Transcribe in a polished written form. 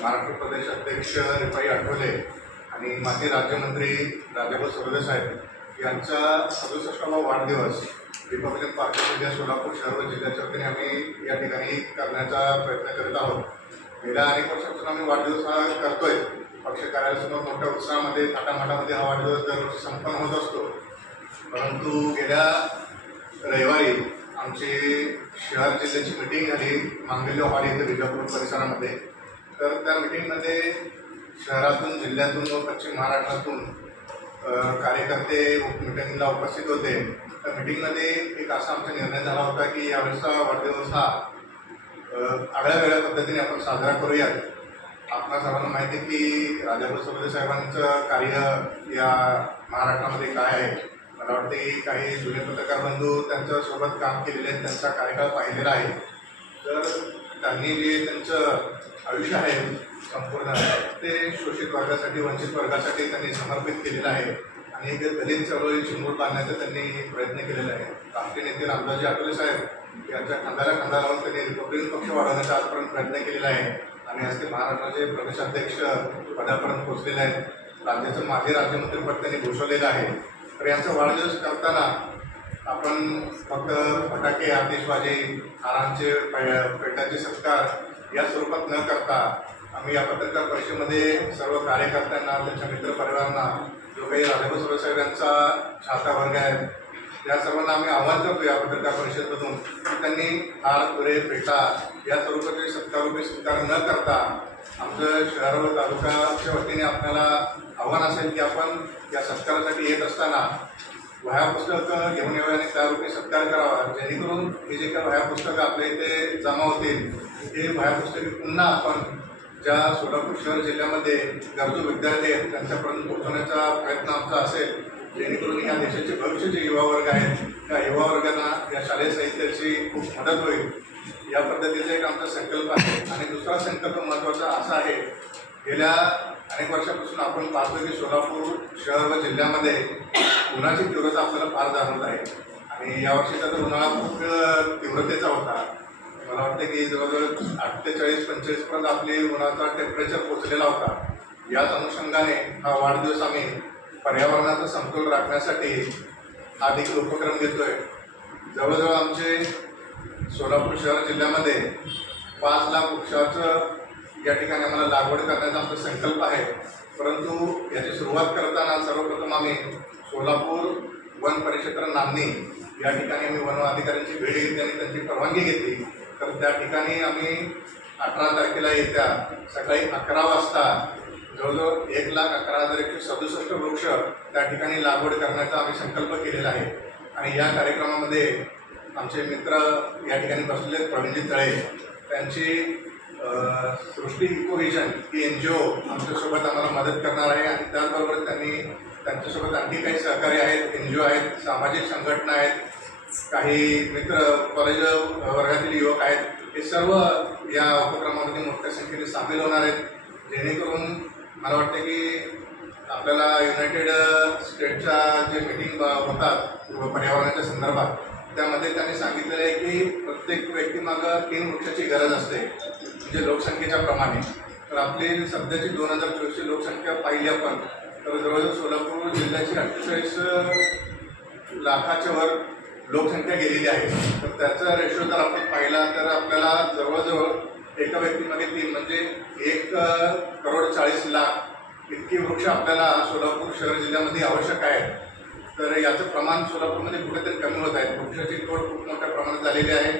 महाराष्ट्र प्रदेश अध्यक्ष रिपाई आठवले आणि माजी राज्यमंत्री राजाभाऊ सरदेसाई साहेब यांचा 67वा वाढदिवस Republican party of India Solapur शहर व जिल्ह्याच्या वतीने आम्ही या ठिकाणी करण्याचा प्रयत्न करीत आहोत। गेल्या अनेक वर्षांपासून आम्ही वाढदिवस हा करतोय। पक्ष कार्यालयासमोर मोठ्या उत्साहामध्ये थाटामाटामध्ये हा वाढदिवस दरवर्षी संपन्न होत असतो। परंतु गेल्या रविवारी आमची शहर जिल्ह्याची मीटिंग झाली मांगल्य हॉल येथे विजापूर परिसरामध्ये। तर त्या मीटिंगमध्ये शहरातून जिल्ह्यातून व पश्चिम महाराष्ट्रातून कार्यकर्ते मीटिंगला उपस्थित होते। त्या मीटिंगमध्ये एक असा आमचा निर्णय झाला होता की यावेळेचा वाढदिवस हा आगळ्या वेगळ्या पद्धतीने आपण साजरा करूयात। आपल्या सर्वांना माहिती आहे की राजाभाऊ सरदेसाई साहेबांचं कार्य या महाराष्ट्रामध्ये काय आहे। मला वाटते की काही जुने पत्रकार बंधू त्यांच्यासोबत काम केलेले आहेत, त्यांचा कार्यकाळ पाहिलेला आहे। तर त्यांनी जे त्यांचं आयुष्य आहे संपूर्ण ते शोषित वर्गासाठी वंचित वर्गासाठी त्यांनी समर्पित केलेलं आहे आणि एक दलित चळवळीची मूळ बांधण्याचा त्यांनी प्रयत्न केलेला आहे। राष्ट्रीय नेते रामदासजी आठवले साहेब यांच्या खांद्याला खांदा लावून त्यांनी रिपब्लिकन पक्ष वाढवण्याचा आजपर्यंत प्रयत्न केलेला आहे आणि आज ते महाराष्ट्राचे प्रदेशाध्यक्ष पदापर्यंत पोहोचलेले आहेत। राज्याचं माजी राज्यमंत्रीपद त्यांनी भूषवलेलं आहे। तर यांचा वाढदिवस करताना आपण फक्त फटाके आतिषबाजी हारांचे पेटाचे सत्कार या स्वरूपात न करता आम्ही या पत्रकार परिषदेमध्ये सर्व कार्यकर्त्यांना त्यांच्या मित्रपरिवारांना जो काही राजाभाऊ सरदेसाई साहेब यांचा छाता वर्ग आहे या सर्वांना आम्ही आवाहन करतो या पत्रकार परिषदेतून की त्यांनी हार तुरे पेटा या स्वरूपाचे सत्कारूपी सत्कार न करता आमचं शहर व तालुक्याच्या वतीने आपल्याला आव्हान असेल की आपण या सत्कारासाठी येत असताना वह्या पुस्तकं घेऊन यावे आणि त्यारूपी सत्कार करावा, जेणेकरून हे जे काही वह्या पुस्तकं आपल्या इथे जमा होतील ते वह्या पुस्तके पुन्हा आपण ज्या सोलापूर शहर जिल्ह्यामध्ये गरजू विद्यार्थी आहेत त्यांच्यापर्यंत पोहोचवण्याचा प्रयत्न आमचा असेल, जेणेकरून या देशाचे भविष्य जे युवा वर्ग आहेत त्या युवा वर्गांना या शालेय साहित्याची खूप मदत होईल या पद्धतीचा एक आमचा संकल्प आहे। आणि दुसरा संकल्प महत्त्वाचा असा आहे, गेल्या अनेक वर्षापासून आपण पाहतो की सोलापूर शहर व जिल्ह्यामध्ये उन्हाची तीव्रता आपल्याला फार जाणवत आहे आणि यावर्षीचा तर उन्हाळा खूप तीव्रतेचा होता। मला वाटतं की जवळजवळ 48-45 पर्यंत आपली उन्हाचा टेम्परेचर पोचलेला होता। याच अनुषंगाने हा वाढदिवस आम्ही पर्यावरणाचा समतोल राखण्यासाठी हा देखील उपक्रम घेतोय। जवळजवळ आमचे सोलापूर शहर जिल्ह्यामध्ये 5 लाख वृक्षाचं या ठिकाणी आम्हाला लागवड करण्याचा आमचा संकल्प आहे। परंतु याची सुरुवात करताना सर्वप्रथम आम्ही सोलापूर वन परिक्षेत्र नांदणी या ठिकाणी आम्ही वन अधिकाऱ्यांची भेट घेतली आणि त्यांची परवानगी घेतली। तर त्या ठिकाणी आम्ही 18 तारखेला येत्या सकाळी 11 वाजता जवळजवळ 1,11,167 वृक्ष त्या ठिकाणी लागवड करण्याचा आम्ही संकल्प केलेला आहे। आणि या कार्यक्रमामध्ये आमचे मित्र या ठिकाणी बसलेले प्रवीणजी तळे त्यांची सृष्टी इकोव्हिजन ही NGO आमच्यासोबत आम्हाला मदत करणार आहे आणि त्याचबरोबर त्यांच्यासोबत आणखी काही सहकारी आहेत, NGO आहेत, सामाजिक संघटना आहेत, काही मित्र कॉलेज वर्गातील युवक आहेत, हे सर्व या उपक्रमामध्ये मोठ्या संख्येने सामील होणार आहेत। जेणेकरून मला वाटते की आपल्याला युनायटेड स्टेटच्या जे मीटिंग होतात पर्यावरणाच्या संदर्भात त्यामध्ये त्यांनी सांगितलेलं आहे की प्रत्येक व्यक्तीमागं 3 वृक्षाची गरज असते, म्हणजे लोकसंख्येच्या प्रमाणे। तर आपली सध्याची 2024ची लोकसंख्या पाहिली आपण तर जवळजवळ सोलापूर जिल्ह्याची 48 लाखाच्या वर लोकसंख्या गेलेली आहे। तर त्याचा रेशो जर आपण पाहिला तर आपल्याला जवळजवळ एका व्यक्तीमागे 3 म्हणजे 1,40,00,000 इतकी वृक्ष आपल्याला सोलापूर शहर जिल्ह्यामध्ये आवश्यक आहे। तर याचं प्रमाण सोलापूरमध्ये कुठेतरी कमी होत आहे। वृक्षाची तोड खूप मोठ्या प्रमाणात झालेली आहे।